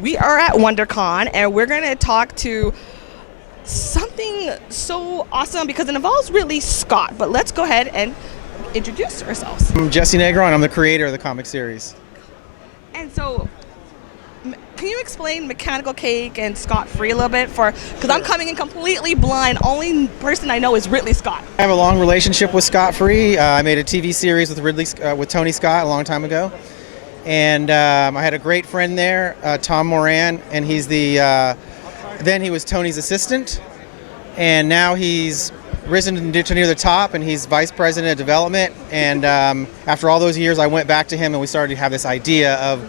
We are at Wondercon, and we're going to talk to something so awesome because it involves Ridley Scott. But let's go ahead and introduce ourselves. I'm Jesse Negron. I'm the creator of the comic series. And so, can you explain Mechanical Cake and Scott Free a little bit? Because I'm coming in completely blind. Only person I know is Ridley Scott. I have a long relationship with Scott Free. I made a TV series with Tony Scott a long time ago. And I had a great friend there, Tom Moran, and he's then he was Tony's assistant, and now he's risen to near the top, and he's vice president of development. And after all those years, I went back to him, and we started to have this idea of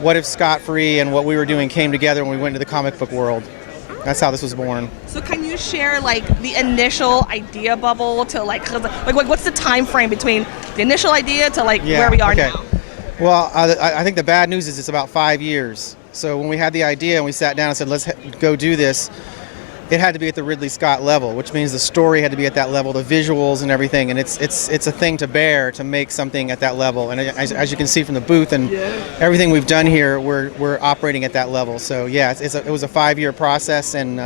what if Scott Free and what we were doing came together when we went into the comic book world. That's how this was born. So can you share the initial idea bubble to what's the time frame between the initial idea to where we are now? Well, I think the bad news is it's about 5 years. So when we had the idea and we sat down and said, let's go do this, it had to be at the Ridley Scott level, which means the story had to be at that level, the visuals and everything. And it's a thing to bear to make something at that level. And as you can see from the booth and everything we've done here, we're operating at that level. So yeah, it was a 5-year process, and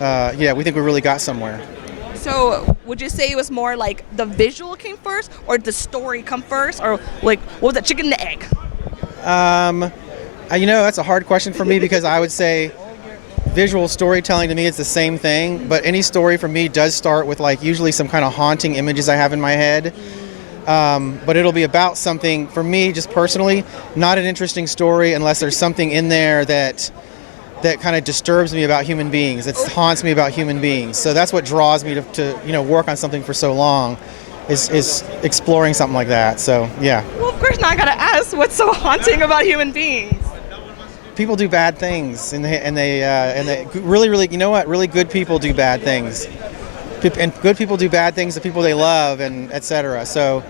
we think we really got somewhere. So would you say it was more like the visual came first, or the story come first, or what was that, chicken and the egg? That's a hard question for me because I would say visual storytelling to me is the same thing, but any story for me does start with usually some kind of haunting images I have in my head. But it'll be about something, for me just personally, not an interesting story unless there's something in there that kind of disturbs me about human beings. It haunts me about human beings. So that's what draws me to work on something for so long, is exploring something like that. So yeah. Well, of course, now I gotta ask, what's so haunting about human beings? People do bad things, and they really, really good people do bad things, and good people do bad things to people they love, and etc. So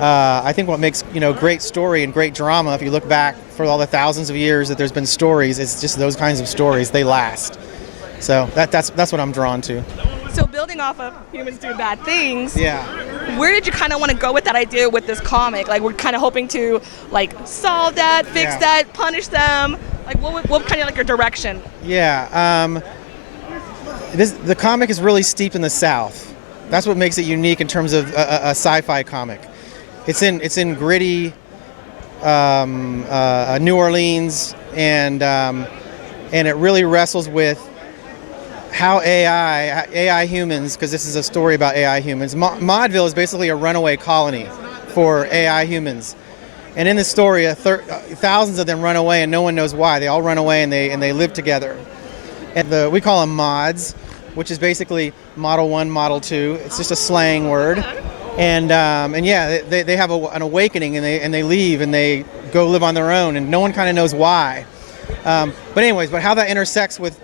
I think what makes great story and great drama, if you look back for all the thousands of years that there's been stories, it's just those kinds of stories. They last. So that's what I'm drawn to. So building off of humans do bad things, yeah. Where did you kind of want to go with that idea with this comic? We're kind of hoping to solve that, fix that, punish them. What kind of your direction? Yeah. The comic is really steeped in the South. That's what makes it unique in terms of a sci-fi comic. It's in gritty New Orleans, and it really wrestles with how AI humans, because this is a story about AI humans. Modville is basically a runaway colony for AI humans, and in this story, thousands of them run away, and no one knows why. They all run away, and they live together. And we call them mods, which is basically Model 1, Model 2. It's just a slang word. And they have an awakening, and they leave, and they go live on their own, and no one kind of knows why. But how that intersects with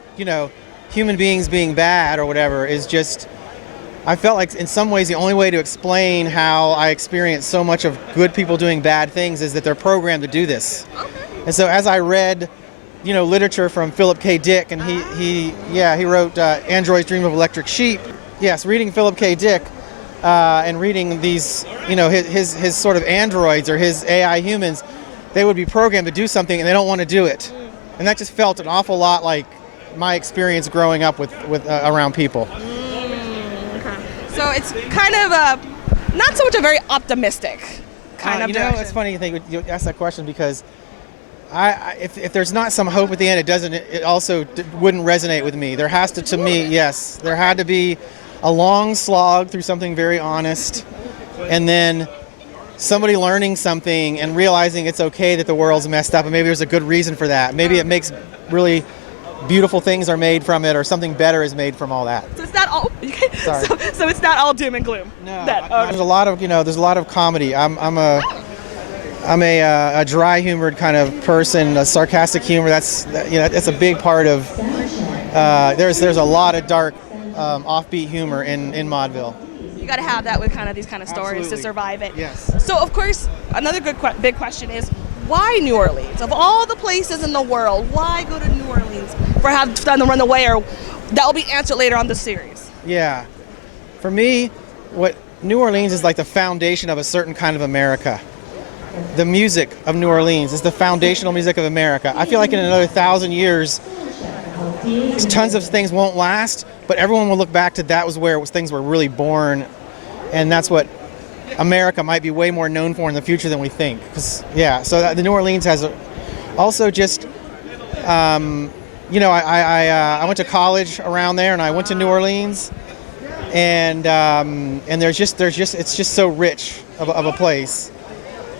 human beings being bad or whatever is just, I felt like in some ways the only way to explain how I experience so much of good people doing bad things is that they're programmed to do this. And so as I read literature from Philip K. Dick, and he wrote Androids Dream of Electric Sheep. Yes, reading Philip K. Dick and reading these, his sort of androids or his AI humans, they would be programmed to do something and they don't want to do it. And that just felt an awful lot like my experience growing up with around people. Okay. So it's kind of not so much a very optimistic kind of direction. It's funny you ask that question because if there's not some hope at the end, it also wouldn't resonate with me. There has to me, yes, there had to be a long slog through something very honest, and then somebody learning something and realizing it's okay that the world's messed up, and maybe there's a good reason for that. Maybe it makes really beautiful things are made from it, or something better is made from all that. So it's not all. Sorry. So it's not all doom and gloom. No, there's a lot of comedy. I'm a dry humored kind of person, a sarcastic humor. That's a big part of. There's a lot of dark, offbeat humor in Modville. You got to have that with these kind of stories. Absolutely. To survive it. Yes. So of course, another big question is, why New Orleans? Of all the places in the world, why go to New Orleans for have them run away? Or that will be answered later on the series. Yeah, for me, what New Orleans is like the foundation of a certain kind of America. the music of New Orleans. It's the foundational music of America. I feel like in another 1,000 years, tons of things won't last, but everyone will look back to that was where things were really born, and that's what America might be way more known for in the future than we think. So the New Orleans has also just, I went to college around there, and I went to New Orleans, and it's just so rich of a place.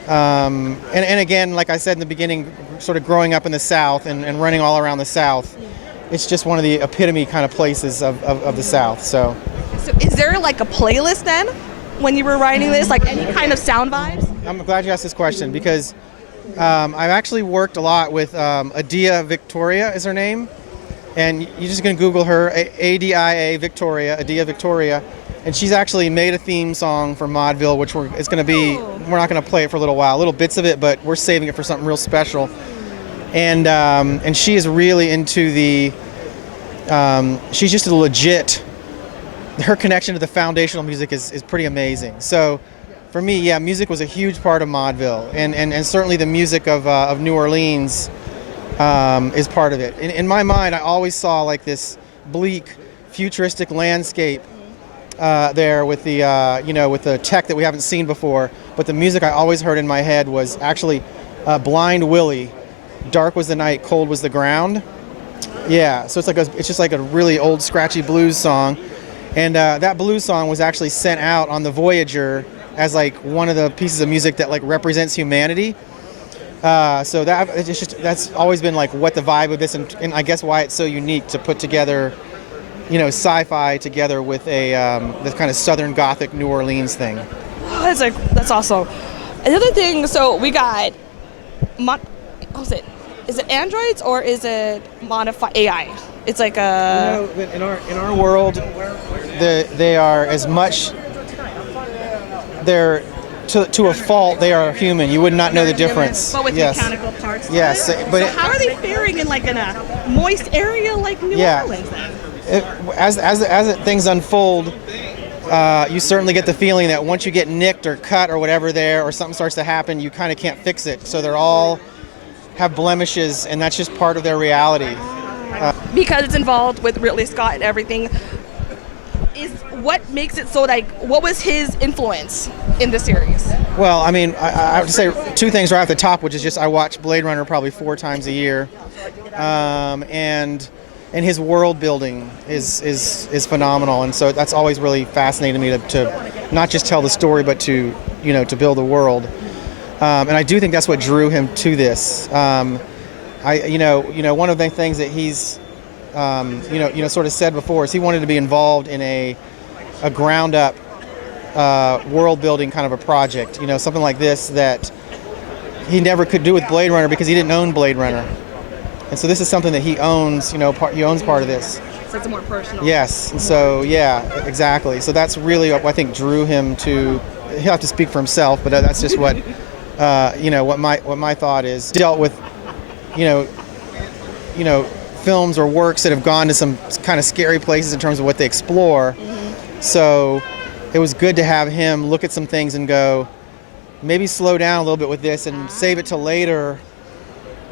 And again, like I said in the beginning, sort of growing up in the South and running all around the South, it's just one of the epitome kind of places of the South. So is there like a playlist then when you were writing this, like any kind of sound vibes? I'm glad you asked this question because I've actually worked a lot with Adia Victoria is her name, and you're just going to Google her, Adia Victoria, and she's actually made a theme song for Modville, which we're not going to play it for a little while, little bits of it, but we're saving it for something real special. And she is really into she's just a legit, her connection to the foundational music is pretty amazing. So for me, yeah, music was a huge part of Modville, and certainly the music of New Orleans is part of it. In my mind, I always saw like this bleak, futuristic landscape there with the tech that we haven't seen before. But the music I always heard in my head was actually Blind Willie, Dark Was the Night, Cold Was the Ground. Yeah, so it's just like a really old scratchy blues song, and that blues song was actually sent out on the Voyager as like one of the pieces of music that like represents humanity. So that's always been like what the vibe of this, and I guess why it's so unique to put together, sci-fi together with this kind of Southern Gothic New Orleans thing. That's awesome. Another thing, so we got, is it androids or is it modified AI? It's like a. In our world, they are as much. They're to a fault. They are human. You would not know the difference. But with mechanical parts. Yes, but how are they faring in like in a moist area like New Orleans then? As things unfold, you certainly get the feeling that once you get nicked or cut or whatever there, or something starts to happen, you kind of can't fix it. So they're all have blemishes, and that's just part of their reality. Because it's involved with Ridley Scott and everything. What makes it so like? What was his influence in the series? Well, I mean, I have to say two things right off the top, which is just I watch Bladerunner probably 4 times a year, and his world building is phenomenal, and so that's always really fascinated me to not just tell the story, but to build the world, and I do think that's what drew him to this. One of the things that he's sort of said before is he wanted to be involved in a ground up world building kind of a project, something like this that he never could do with Blade Runner because he didn't own Blade Runner. And so this is something that he owns, he owns part of this. So it's more personal. Yes, and so, yeah, exactly. So that's really what I think drew him to, he'll have to speak for himself, but that's just what, what my thought is. Dealt with, films or works that have gone to some kind of scary places in terms of what they explore. Mm-hmm. So it was good to have him look at some things and go, maybe slow down a little bit with this and save it till later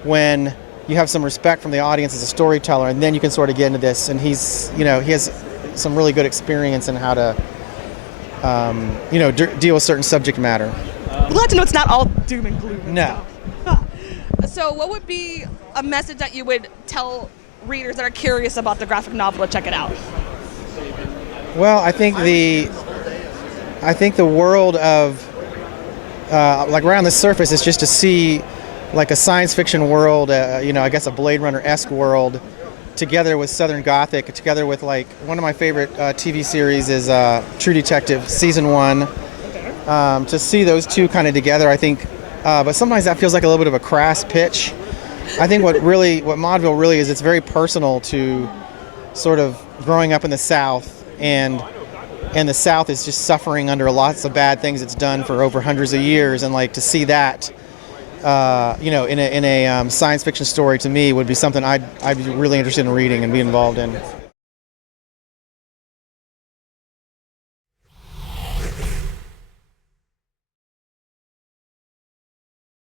when you have some respect from the audience as a storyteller, and then you can sort of get into this. And he has some really good experience in how to, deal with certain subject matter. Glad to know it's not all doom and gloom. No. So what would be a message that you would tell readers that are curious about the graphic novel to check it out? Well, I think the world of like around the surface is just to see like a science fiction world, I guess a Blade Runner-esque world, together with Southern Gothic, together with like one of my favorite TV series is True Detective season 1. To see those two kind of together, I think, but sometimes that feels like a little bit of a crass pitch. I think what Modville really is, it's very personal to sort of growing up in the South, and the South is just suffering under lots of bad things it's done for over hundreds of years, and like to see that, in a science fiction story, to me would be something I'd be really interested in reading and be involved in.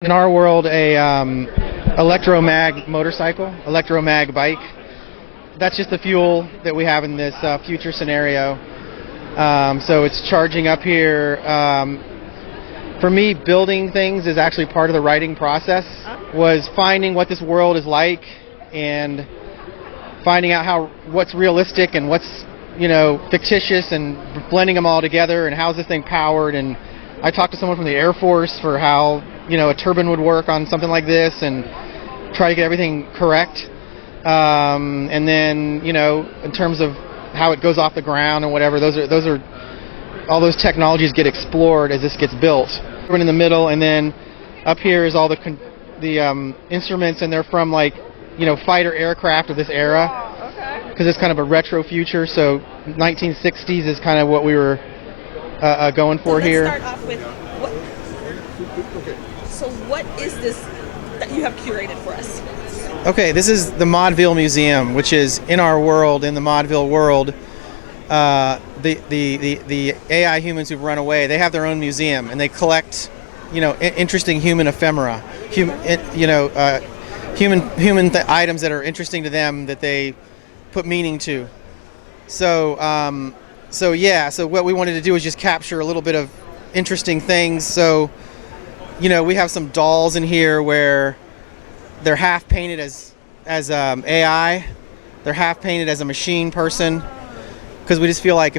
In our world, a electromag motorcycle, electromag bike. That's just the fuel that we have in this future scenario. So it's charging up here. For me, building things is actually part of the writing process. Was finding what this world is like and finding out what's realistic and what's fictitious and blending them all together and how's this thing powered. And I talked to someone from the Air Force for how a turbine would work on something like this and try to get everything correct. And then in terms of how it goes off the ground and whatever, those are all those technologies get explored as this gets built. We're in the middle, and then up here is all the instruments, and they're from fighter aircraft of this era. Because it's kind of a retro future, so 1960s is kind of what we were going for here. Let's start off with what is this that you have curated for us? Okay, this is the Modville Museum, which is in our world, in the Modville world. The AI humans who've run away, they have their own museum, and they collect, interesting human ephemera, human items that are interesting to them that they put meaning to. So what we wanted to do is just capture a little bit of interesting things. So, we have some dolls in here where they're half painted as AI, they're half painted as a machine person, because we just feel like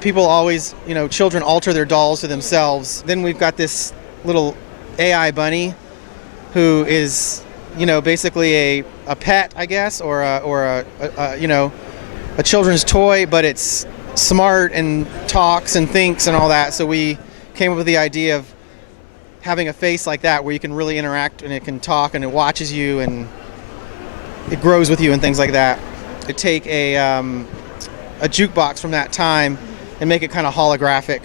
people always, children alter their dolls to themselves. Then we've got this little AI bunny who is, basically a pet, I guess, or a children's toy, but it's smart and talks and thinks and all that. So we came up with the idea of having a face like that where you can really interact and it can talk and it watches you and it grows with you and things like that. To take a jukebox from that time and make it kind of holographic.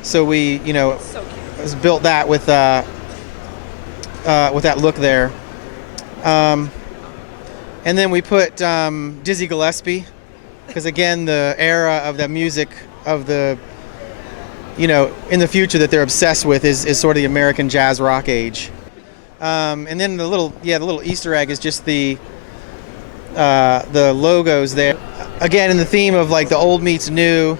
So we, built that with that look there. And then we put Dizzy Gillespie, because again, the era of the music of the, in the future that they're obsessed with is sort of the American jazz rock age. And then the little Easter egg is just the logos there. Again, in the theme of the old meets new,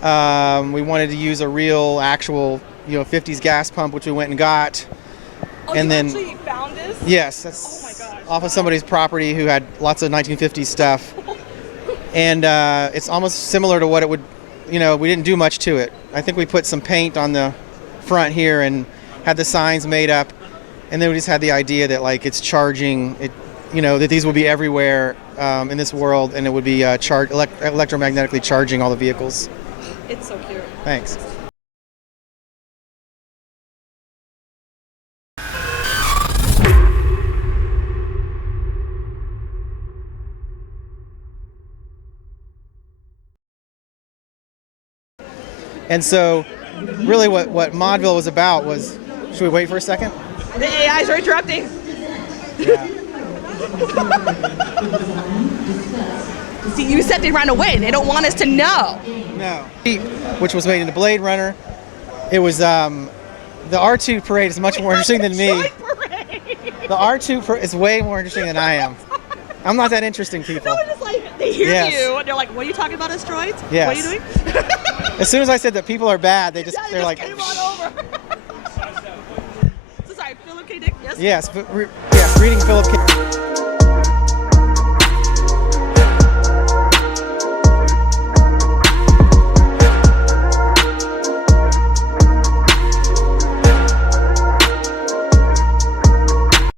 we wanted to use a real, actual, 50s gas pump, which we went and got. Oh, and you then actually found this? Yes, that's oh my gosh. Off of somebody's property who had lots of 1950s stuff. And it's almost similar to what it would, we didn't do much to it. I think we put some paint on the front here and had the signs made up. And then we just had the idea that it's charging, that these will be everywhere in this world, and it would be electromagnetically charging all the vehicles. It's so cute. Thanks. And so, really what Modville was about was, should we wait for a second? The AIs are interrupting. Yeah. See, you said they ran away. They don't want us to know. No. Which was made into Bladerunner. It was, the R2 parade is much more interesting than me. The R2 parade is way more interesting than I am. I'm not that interesting, people. No, just they hear Yes. you and they're like, what are you talking about, asteroids? Yes. What are you doing? As soon as I said that people are bad, they're just like, came on over. So sorry, Philip K. Dick, yes? Yes, reading Philip K.